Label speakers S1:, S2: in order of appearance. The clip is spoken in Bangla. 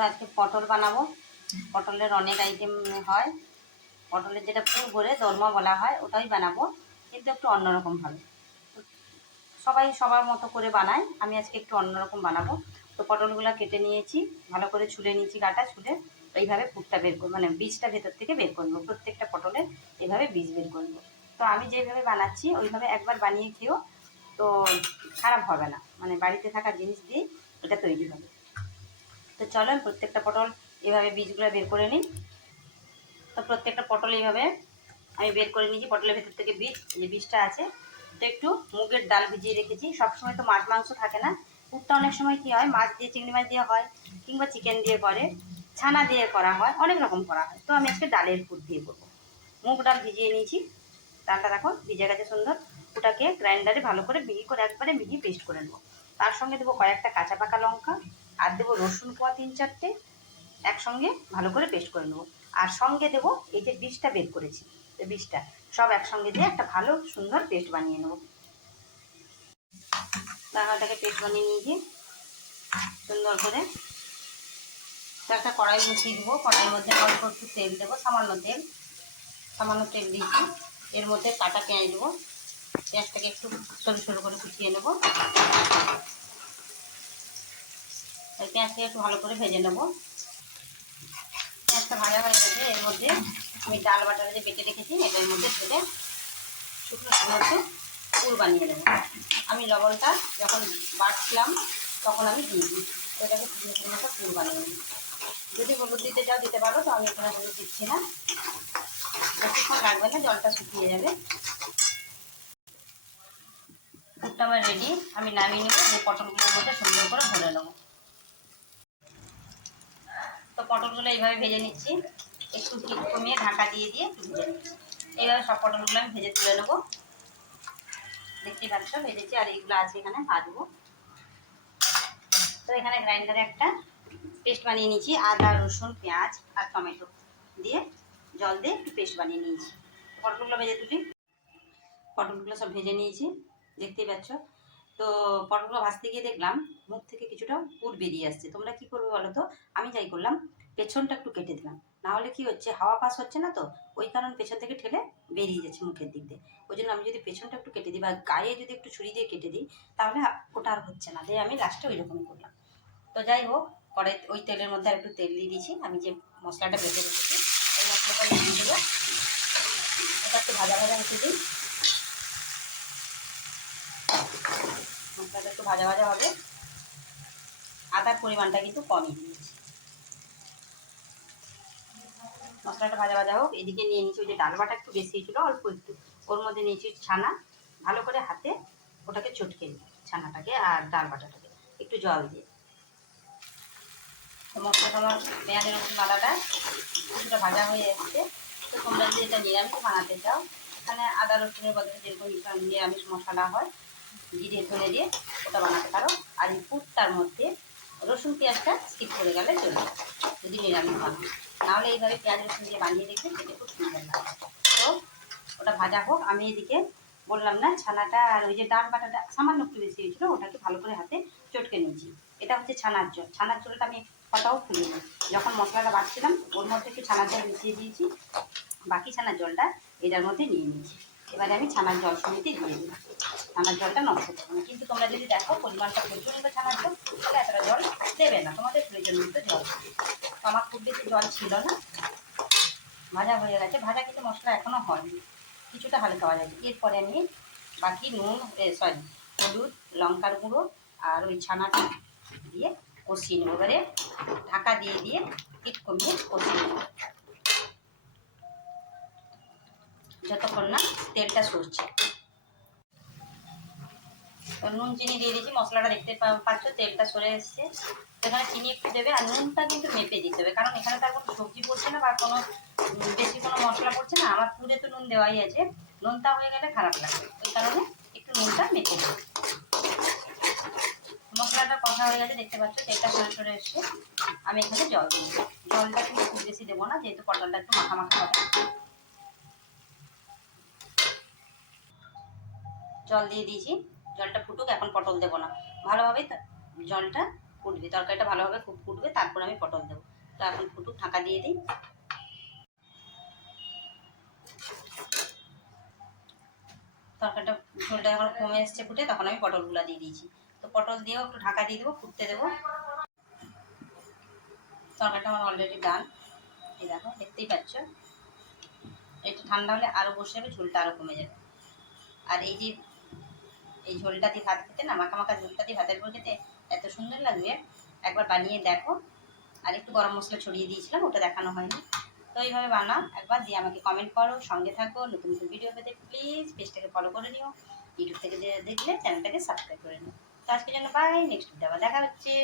S1: তো আজকে পটল বানাবো। পটলের অনেক আইটেম হয়। পটলের যেটা পুর ভরে দরমা বলা হয়, ওটাই বানাবো। কিন্তু একটু অন্যরকম হবে। সবাই সবার মতো করে বানায়। আমি আজকে একটু অন্যরকম বানাবো। তো পটলগুলো কেটে নিয়েছি, ভালো করে ছুলে নিয়েছি গাটা, ছুলে এইভাবে পুরটা বের করব মানে বীজটা ভেতর থেকে বের করব। প্রত্যেকটা পটলের এইভাবে বীজ বের করব। তো আমি যেভাবে বানাচ্ছি, ওইভাবে একবার বানিয়ে খেয়েও তো খারাপ হবে না। মানে বাড়িতে থাকা জিনিস দিয়ে এটা তৈরি হবে। তো চলো আমি প্রত্যেকটা পটল এভাবে বীজগুলো বের করে নিই। তো প্রত্যেকটা পটল এইভাবে আমি বের করে নিয়েছি, পটলের ভেতর থেকে বীজ যে বীজটা আছে তো একটু মুগের ডাল ভিজিয়ে রেখেছি। সবসময় তো মাছ, মাংস থাকে না। পুরটা অনেক সময় কী হয়, মাছ দিয়ে, চিংড়ি মাছ দিয়ে হয়, কিংবা চিকেন দিয়ে করে, ছানা দিয়ে করা হয়, অনেক রকম করা হয়। তো আমি আজকে ডালের পুর দিয়ে করব। মুগ ডাল ভিজিয়ে নিয়েছি, ডালটা দেখো, ভিজে গেছে সুন্দর। ওটাকে গ্রাইন্ডারে ভালো করে মিহি করে একবারে মিহি পেস্ট করে নেব। তার সঙ্গে দেবো কয়েকটা কাঁচা পাকা লঙ্কা আর দেবো রসুন কোয়া তিন চারটে একসঙ্গে ভালো করে পেস্ট করে নেব। আর সঙ্গে দেবো এই যে বীজটা বের করেছি, এই বীজটা সব একসঙ্গে দিয়ে একটা ভালো সুন্দর পেস্ট বানিয়ে নেব। দানাটাকে পেস্ট বানিয়ে নিয়েছি সুন্দর করে একটা কড়াই বসিয়ে দেবো। কড়াইয়ের মধ্যে অল্প একটু তেল দেবো, সামান্য তেল সামান্য তেল দিয়েছি। এর মধ্যে কাটা পেঁয়াজ দেবো, পেঁয়াজটাকে একটু সরু সরু করে কুচিয়ে নেব। এই পেঁয়াজটাকে একটু ভালো করে ভেজে নেব। পেঁয়াজটা ভাজা হয়ে গেছে, এর মধ্যে আমি ডাল বাটারে যে বেটে রেখেছি, এটার মধ্যে ঢেলে শুকনো শুকনো একটু পুর বানিয়ে নেব। আমি লবণটা যখন বাটছিলাম, তখন আমি দিয়ে দিই। এটাকে শুকনো শুকনো একটা পুর বানিয়ে নেব। যদি হলুদ দিতে চাও, দিতে পারো, তো আমি এখানে হলুদ দিচ্ছি না। বেশিক্ষণ লাগবে না, জলটা শুকিয়ে যাবে। পুরটা আমার রেডি আমি নামিয়ে নেব এই পটলগুলোর মধ্যে সুন্দর করে ভরে নেব। পটলগুলো এইভাবে ভেজে নিচ্ছি। একটু হিট কমিয়ে ঢাকা দিয়ে দিয়ে ভেজে নিচ্ছি। এইভাবে সব পটলগুলো আমি ভেজে তুলে নেব। দেখতেই পাচ্ছ, ভেজেছি আর এইগুলো আছে এখানে ভাজবো। তো এখানে গ্রাইন্ডারে একটা পেস্ট বানিয়ে নিয়েছি, আদা, রসুন, পেঁয়াজ আর টমেটো দিয়ে জল দিয়ে একটু পেস্ট বানিয়ে নিয়েছি। পটলগুলো ভেজে তুলি। পটলগুলো সব ভেজে নিয়েছি, দেখতেই পাচ্ছ। তো পটলগুলো ভাজতে গিয়ে দেখলাম, মুখ থেকে কিছুটা পুর বেরিয়ে আসছে। তোমরা কি করবে বলো তো? আমি যাই করলাম। পেছনটা একটু কেটে দিলাম। না হলে কি হচ্ছে, হাওয়া পাস হচ্ছে না তো, ওই কারণ পেছন থেকে ঠেলে বেরিয়ে যাচ্ছে মুখের দিক দিয়ে। ওই জন্য আমি যদি পেছনটা একটু কেটে দিই বা গায়ে যদি একটু ছুরি দিয়ে কেটে দিই, তাহলে ওটা আর হচ্ছে না। দিয়ে আমি লাস্টে ওই রকমই করলাম। তো যাই হোক পরে ওই তেলের মধ্যে আর একটু তেল দিয়ে দিয়েছি। আমি যে মশলাটা বেটে রেখেছি, ওই মশলাটা দিয়ে একটু ভাজা ভাজা হতে দিই। মশলাটা একটু ভাজা ভাজা হবে। আদার পরিমাণটা কিন্তু কমই দিয়েছি। মশলাটা ভাজা ভাজা হোক, এদিকে নিয়ে নিয়েছি ওই যে ডাল বাটা একটু বেশি ছিল, অল্প একটু। ওর মধ্যে নিয়েছি ছানা, ভালো করে হাতে ওটাকে চটকে নিই, ছানাটাকে আর ডাল বাটাটাকে, একটু জল দিয়ে। তো মশলাটা আমার পেঁয়াজের রসুন আদাটা কিছুটা ভাজা হয়ে এসছে। তো তোমরা যদি এটা নিরামিষ বানাতে চাও, এখানে আদা, রসুনের বদলে যেরকম নিরামিষ মশলা হয়, জিরে, ধনে দিয়ে ওটা বানাতে পারো। আর এই পুরটার মধ্যে রসুন পেঁয়াজটা স্কিপ করে গেলে চলবে যদি নিরামিষ বানাও। নাহলে এইভাবে পেঁয়াজ রসুন দিয়ে বানিয়ে রেখে খেতে খুব সুন্দর লাগে। তো ওটা ভাজা হোক, আমি এদিকে বললাম না, ছানাটা আর ওই যে ডাল বাটাটা সামান্য একটু বেশি হয়েছিল, ওটাকে ভালো করে হাতে চটকে নিয়েছি। এটা হচ্ছে ছানার জল। ছানার জলটা আমি কটাও খুলে নিই। যখন মশলাটা বাড়ছিলাম, ওর মধ্যে একটু ছানার জল মিশিয়ে দিয়েছি। বাকি ছানার জলটা এটার মধ্যে নিয়ে নিয়েছি। এবারে আমি ছানার জল সমিতি দিয়ে দিই ছানার জলটা নষ্ট করব না। কিন্তু তোমরা যদি দেখো, পরিমাণটা প্রচুর ছানার জল, তাহলে এতটা জল দেবে না। তোমাদের প্রয়োজন মতো জল আমার খুব জল ছিল না। ভাজা হয়ে গেছে। ভাজা কিন্তু মশলা এখনও হয়নি। কিছুটা হালকা ভাজা আছে এরপরে আমি বাকি নুন সরি হলুদ, লঙ্কার গুঁড়ো আর ওই ছানাটা দিয়ে কষিয়ে নেব। এবারে ঢাকা দিয়ে দিয়ে হিট কমিয়ে কষিয়ে নেব। যতক্ষণ না তেলটা সরছে। নুন, চিনি দিয়ে দিয়েছি, মশলাটা দেখতে পাচ্ছ, তেলটা সরে এসছে। এখানে চিনি একটু দেবে, আর নুনটা কিন্তু মেপে দিতে হবে, কারণ এখানে তার কোনো সবজি পড়ছে না, বা কোনো বেশি কোনো মশলা পড়ছে না। আমার পুরে তো নুন দেওয়াই আছে, নুনটা হয়ে গেলে খারাপ লাগবে ওই কারণে একটু নুনটা মেপে দেবে মশলাটা কষা হয়ে গেছে, দেখতে পাচ্ছ, তেলটা সরে সরে এসছে। আমি এখানে জল দিই জলটা কিন্তু খুব বেশি দেবো না, যেহেতু পটলটা একটু মাখা মাখা হবে। জল দিয়ে দিয়েছি। জলটা ফুটুক, এখন পটল দেবো না। ভালোভাবে তা- জলটা ফুটবে, তরকারিটা ভালোভাবে খুব ফুটবে, তারপর আমি পটল দেবো। তো এখন ফুটুক, ঢাকা দিয়ে দিই। তরকারিটা, ঝোলটা যখন কমে এসছে ফুটে, তখন আমি পটলগুলো দিয়ে দিয়েছি। তো পটল দিয়েও একটু ঢাকা দিয়ে দেবো, ফুটতে দেবো। তরকারিটা আমার অলরেডি ডান এই দেখো, দেখতেই পাচ্ছ? একটু ঠান্ডা হলে আরও বসে যাবে, ঝোলটা আরও কমে যাবে। আর এই যে এই ঝোলটা দিয়ে ভাত খেতে না মাখা মাখা ঝোলটা দিয়ে ভাতের উপর খেতে এত সুন্দর লাগবে। একবার বানিয়ে দেখো। আর একটু গরম মশলা ছড়িয়ে দিয়েছিলাম, ওটা দেখানো হয়নি। তো এইভাবে বানাও। একবার দিয়ে আমাকে কমেন্ট করো, সঙ্গে থাকো, নতুন নতুন ভিডিও পেতে প্লিজ পেজটাকে ফলো করে নিও। ইউটিউব থেকে দেখলে চ্যানেলটাকে সাবস্ক্রাইব করে নিও। তো আজকের জন্য বাই নেক্সট ভিডিও আবার দেখা হচ্ছে।